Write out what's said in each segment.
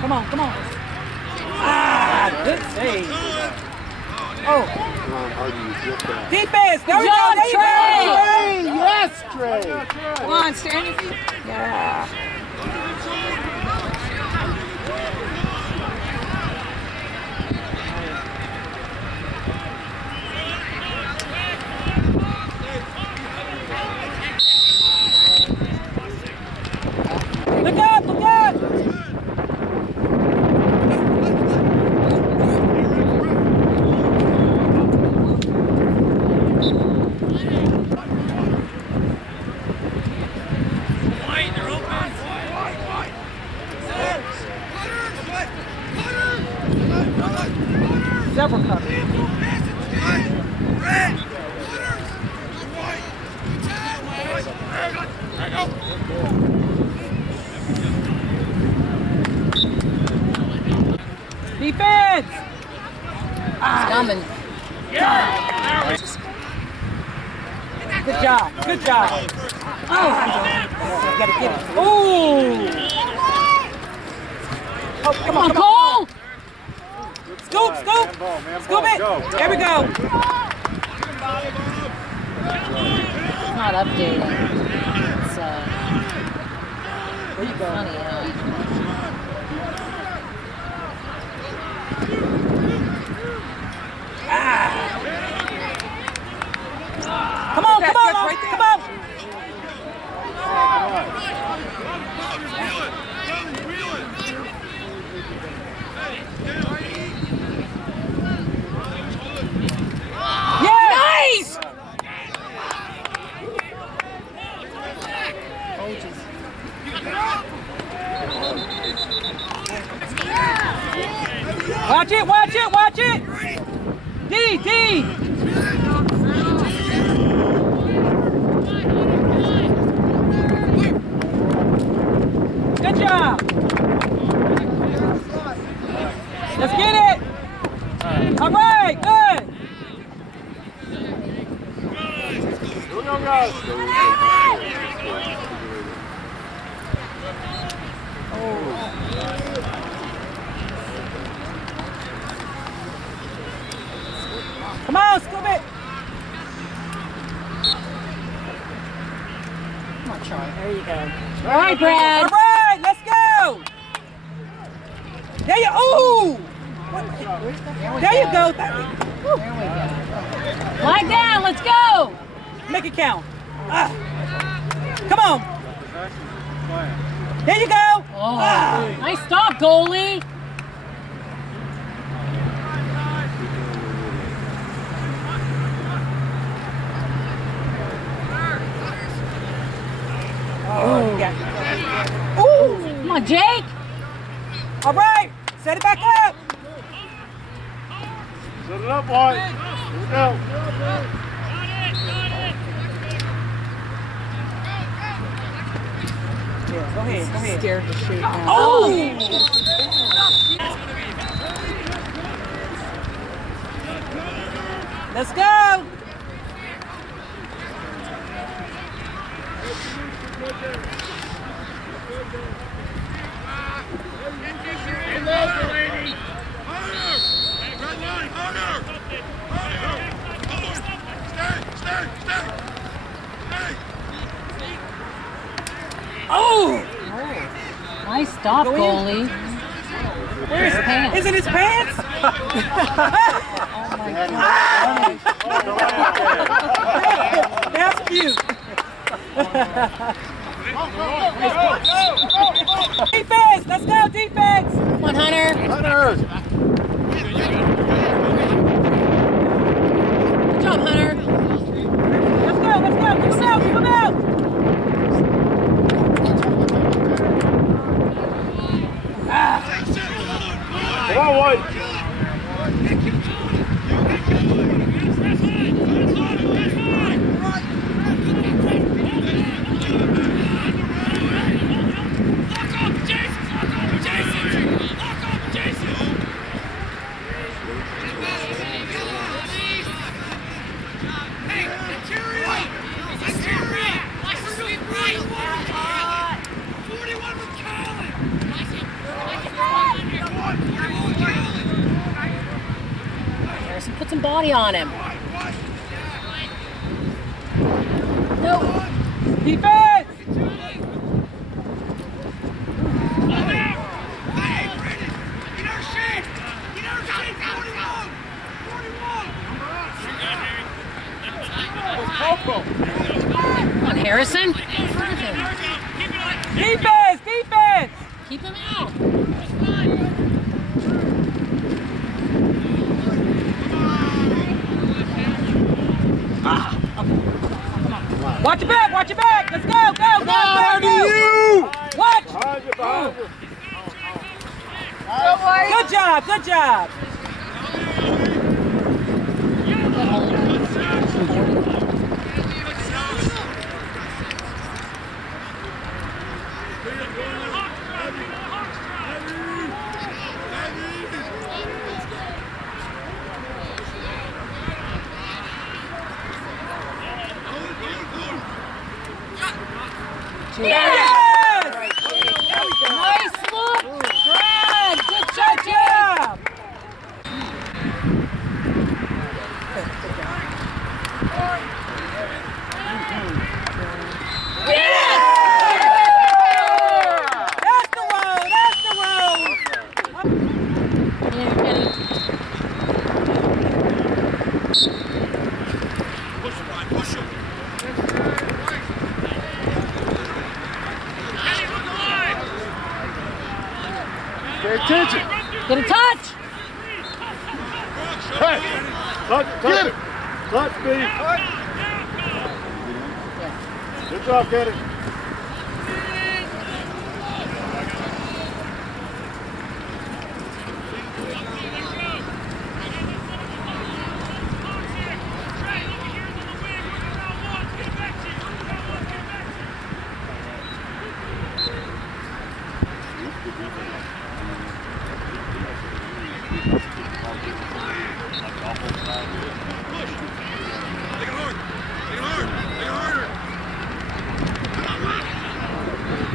Come on, come on. Ah, good save. Oh. Come on, Hardy, get that. Defense, there we go. Trey! Yes, Trey! Come on, stand. Yeah. Look up, look up! Several covers. Defense! It's coming. Good job, good job. Oh, you gotta get it. Ooh! Oh, come on, Cole! Scoop, scoop! Scoop it! There we go. It's not updating. It's There you go. funny how Come on, come on, right come on! Yeah! Nice! Watch it, watch it, watch it! D, D! Good job! Let's get it! All right, good! Come on, scoop it! Come on, Charlie. There you go. All right, Brad. All right, let's go! There you ooh! There you go. There we go. Lie down, let's go! Make it count. Come on. There you go. Oh, nice stop, goalie. Oh, yeah. Ooh. Come on, Jake. All right. Set it back up. Set it up, boy. Here we go. Yeah, go ahead, go ahead. Scared to shoot now. Oh! Let's go! Oh! Nice stop, goalie. Where's his pants? Is it his pants? Oh my God. That's cute. Defense! Let's go, defense! Come on, Hunter. Hunters! Good job, Hunter. Let's go, let's go! Keep him out, keep him out! Ah. on, White. Harrison, put some body on him. No. Defense! Come on, Harrison. Defense! Defense! Keep him out. Watch your back! Watch your back! Let's go! Go! Go! Behind Go! Go! you! Watch! Behind you, behind you. Good job! Good job! Yes! Nice look, Brad. Good Good job. job! That's the road! That's the road! Yeah, Kenny. Pay attention. Get a touch. Hey, touch, get it. Touch, B. Good job, Kenny.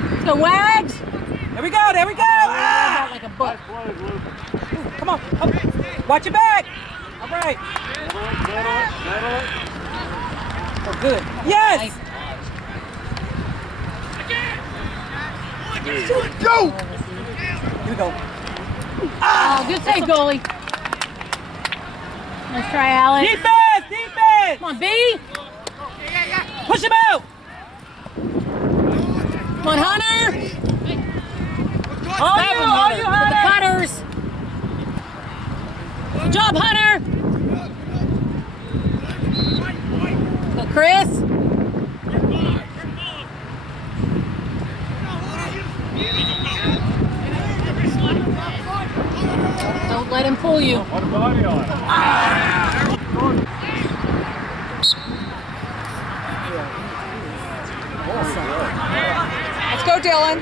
Let's go, Wags. There we go! There we go! Ah! Like a book. Come on! Up. Watch your back! All right. Oh, good. Yes! Go! Here we go. Oh, good save, goalie. Nice try, Alex. Defense! Defense! Come on, B. Push him out! Come on, Hunter. All you, With the Hunter! cutters. Good job, Hunter. Go, Chris. Don't let him pull you. Put a body on it. Let's go, Dylan.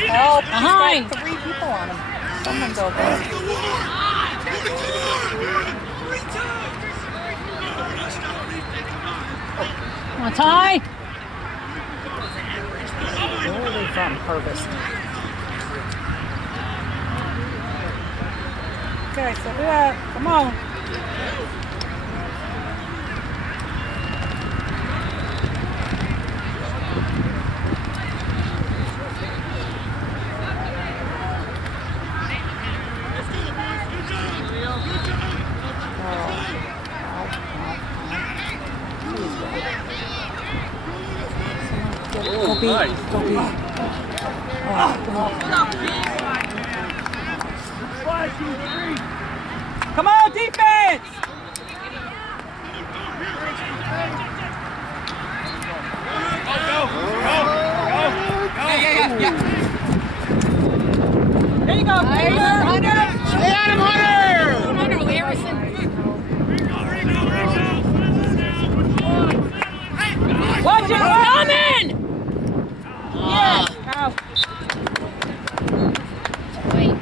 Help. Behind. He's got 3 people on him. Someone's over. Come on, Ty. Where are they from? Purvis. Okay, so do that. Come on. Go B. Go B. Come on, defense! Yeah. There you go. Hunter. Stay on him, Hunter! Hunter Harrison. Watch it! Coming! Yes! Ow. Wait.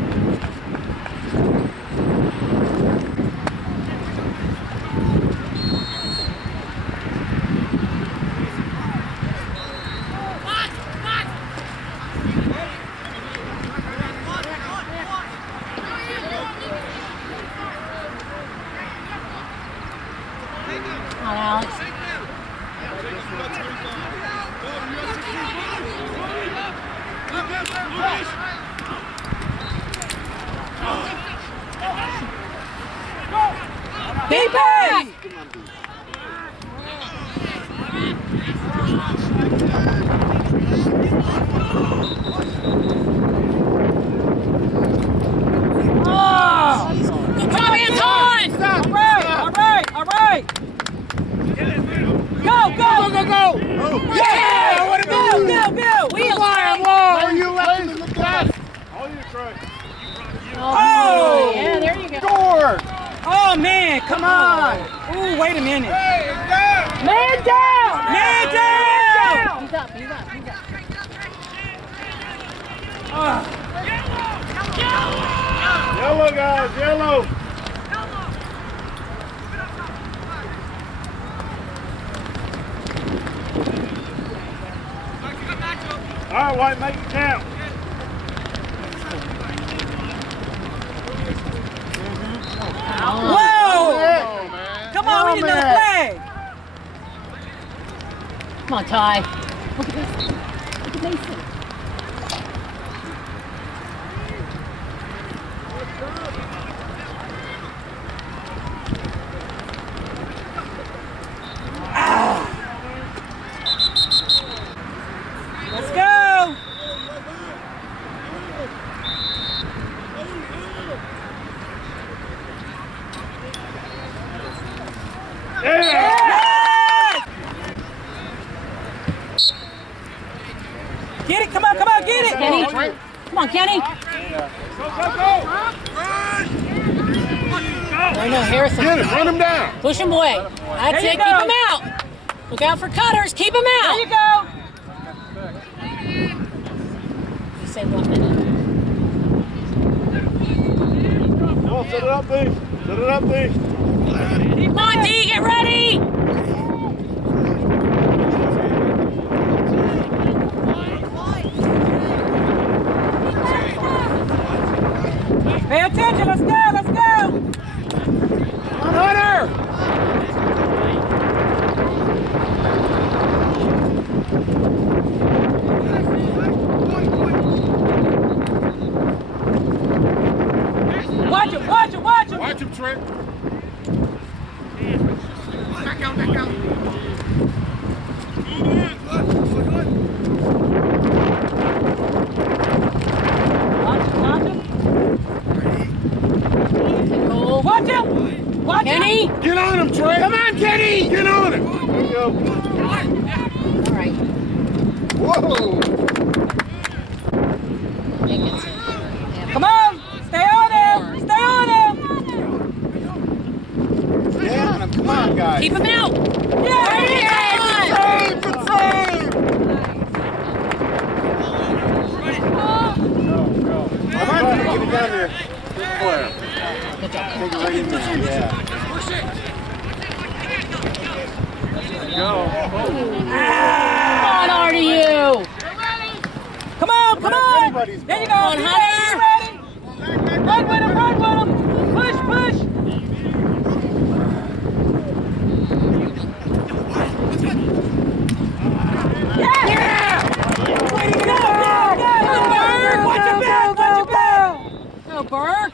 Come on, Alex. BP! Oh! Good job, Anton! All right! Go! Yeah! What Go! Wheel Are you left in the best? All you, Trey. Oh! Yeah, there you go. Score! Oh, man, come on! Ooh, wait a minute. Man down! Man down! He's up. Yellow, guys, yellow. All right, White, make it count. Whoa! Come on, we need another flag. Come on, Ty. Look at this. Look at Mason. Let's go! Yeah! Get it! Come on, get it! Kenny. Come on, Kenny. Right now, Harrison. Get him, run him down. Push him away. That's There it. you Keep go. him out. Look out for cutters. Keep him There out. you go! You say 1 minute. Come on, set it up, D. Set it up, D. Come on, D. Get ready. Pay attention, let's go! Come on, Hunter! Watch him! Watch him, Trent. Watch him! Kenny. Get on him, Trent. Come on, Kenny. Get on him. There you go. All right. Whoa. Come on! Stay on him! Get on him. Come on, guys. Keep him out. Yeah! Good save. Come on, Trent. Get it down there. Good player. Good job. Take it right in there. Yeah. Come on, RDU. Come on! Anybody's There you go! Come on, Hunter. Run with him! Push! Yeah! Way to go! Watch your back! Go, Burke.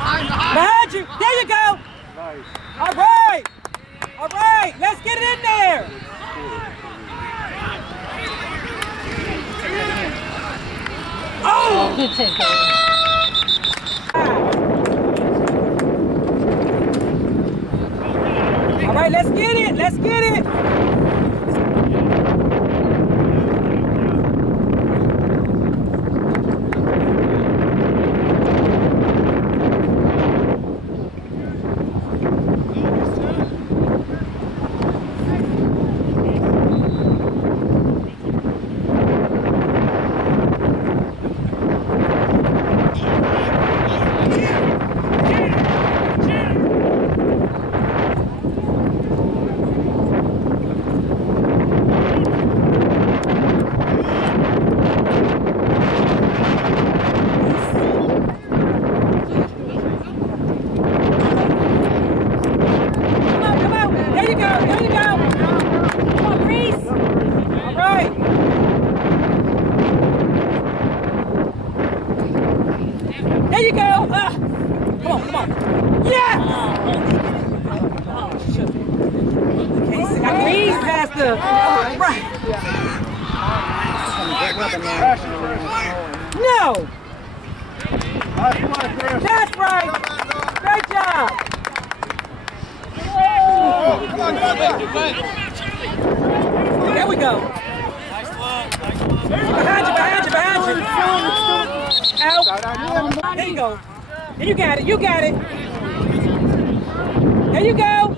Behind you. There you go. Nice. All right. All right. Let's get it in there. Oh! Good take. All right, let's get it. Let's get it. There you go. Come on, come on. Yes! Oh, shit. I breathe faster. Right. No. That's right. Great job. There we go. Behind you, behind you, behind you. Out. There you go. There you got it. You got it. There you go.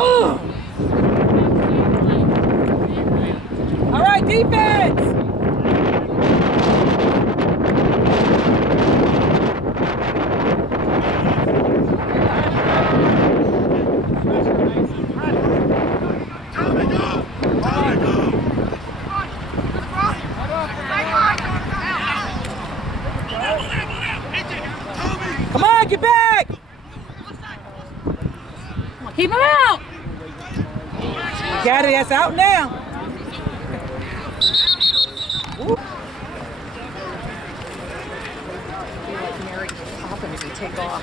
Oh. All right, defense. Come on, get back! Keep him out! You got it, that's out now. Mary Poppins would take off.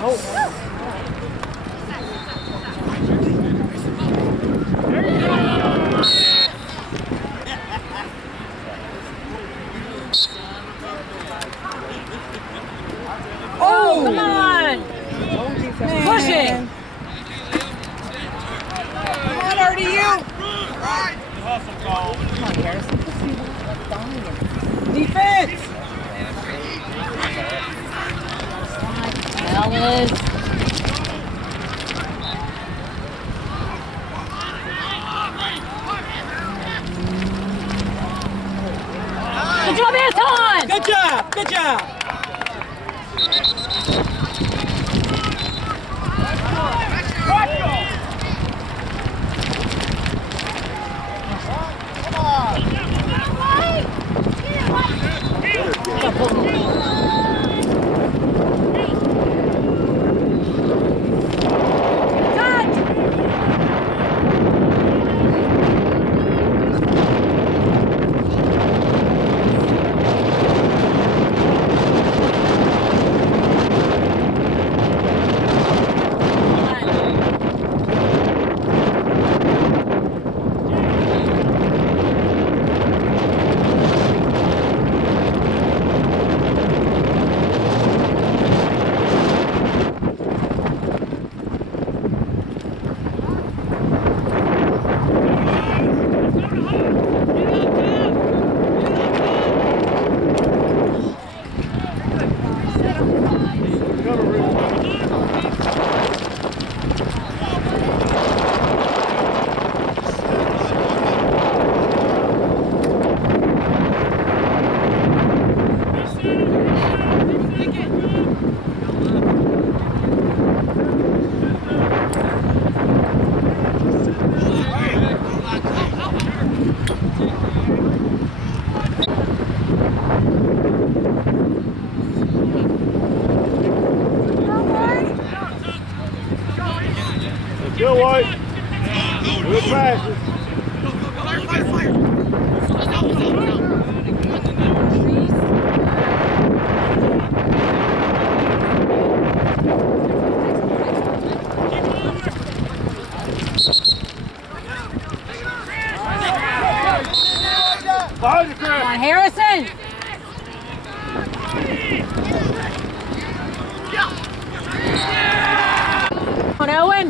Oh! Come on! Push it! Come on, Artie, you! Come on, Harrison. Defense! Ellis. Good job, Anton! Good job, good job. passes. Behind you, Chris. Come on, Harrison. Come on, Owen.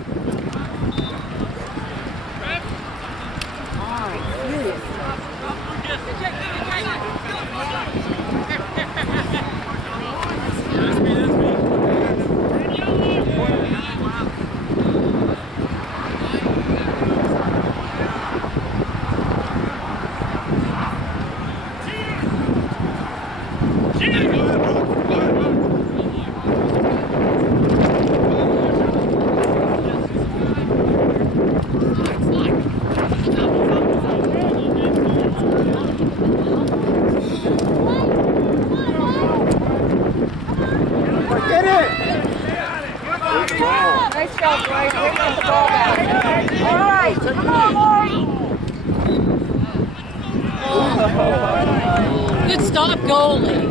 Nice job, Bryce. Way to get the ball back. All right, come on, boy. Good stop, goalie.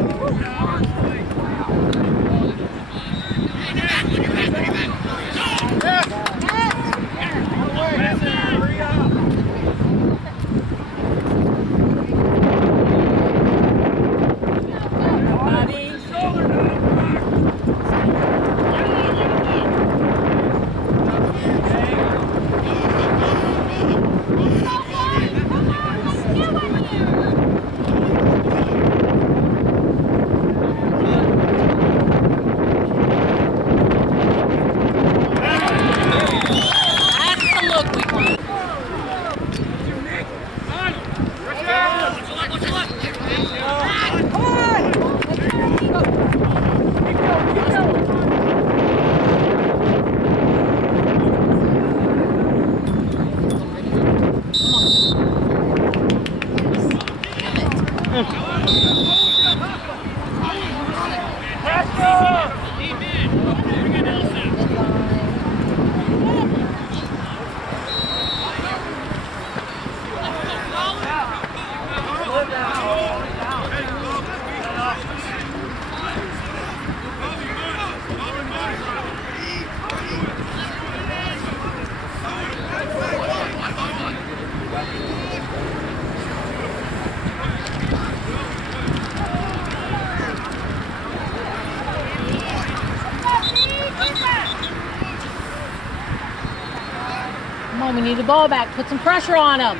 Come on, we need the ball back. Put some pressure on them.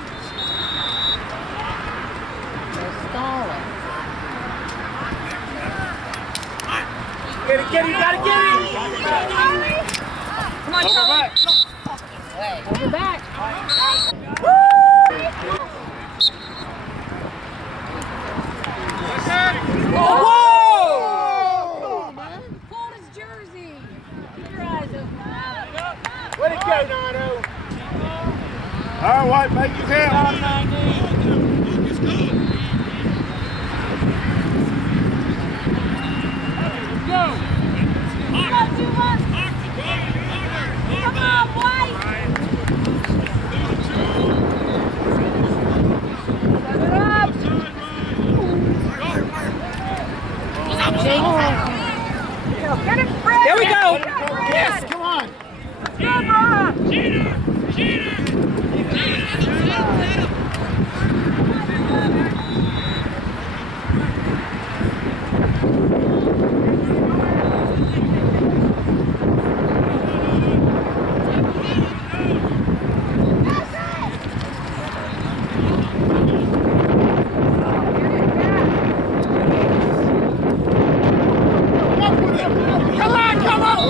They're stalling. Get it, you gotta get it! Come on, Charlie. Over back. Whoa! Pulled his jersey. Keep your eyes open. Let it go, Nano. All right, White, make you count. Come on, White. Get it, Fred. There we go. Yes, come on. Come on,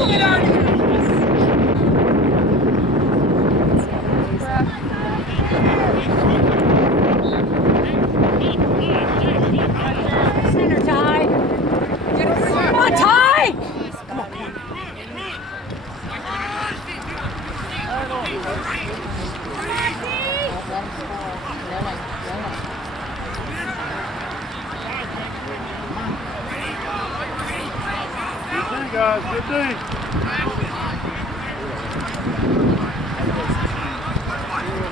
get out of here. Center, Ty. Come on, Ty. Come on. Good D, guys. Good D.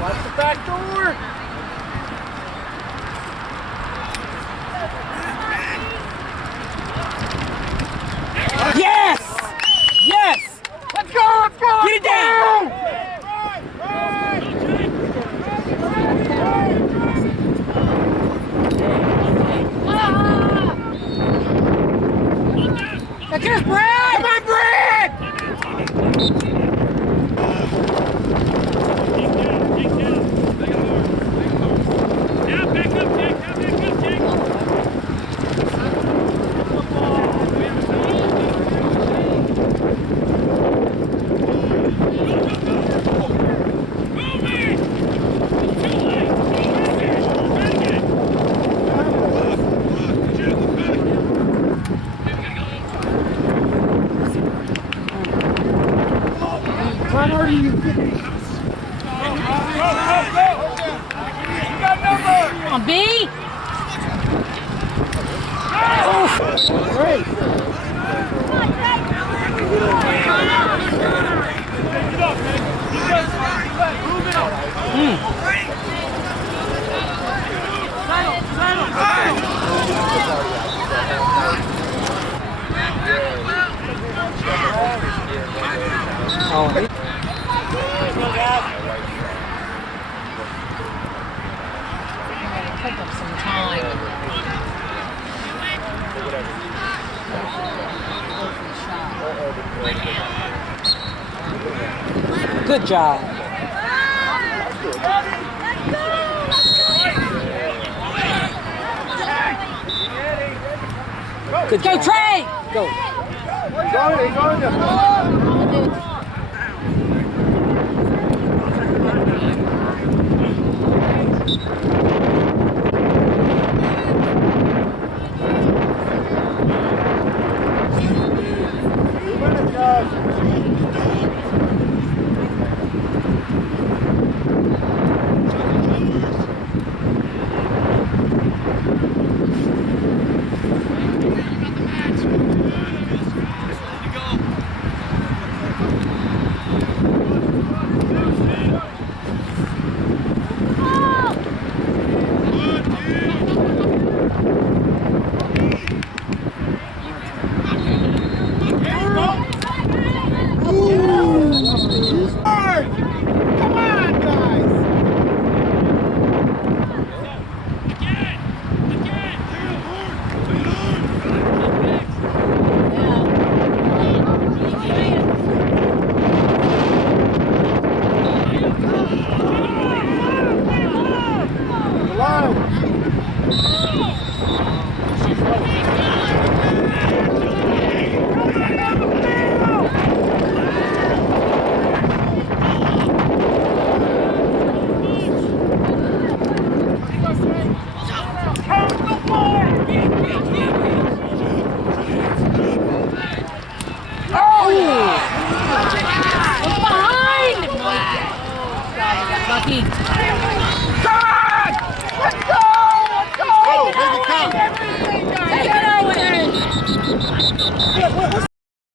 Watch the back door. Yes! Yes! Let's go! Let's go! Get it down! That's yours, Brad! Come on, Brad! How hard are you getting? Come on, B. Great. Take up some time. Good job. Good Go, job. Trey! Go. He's on you.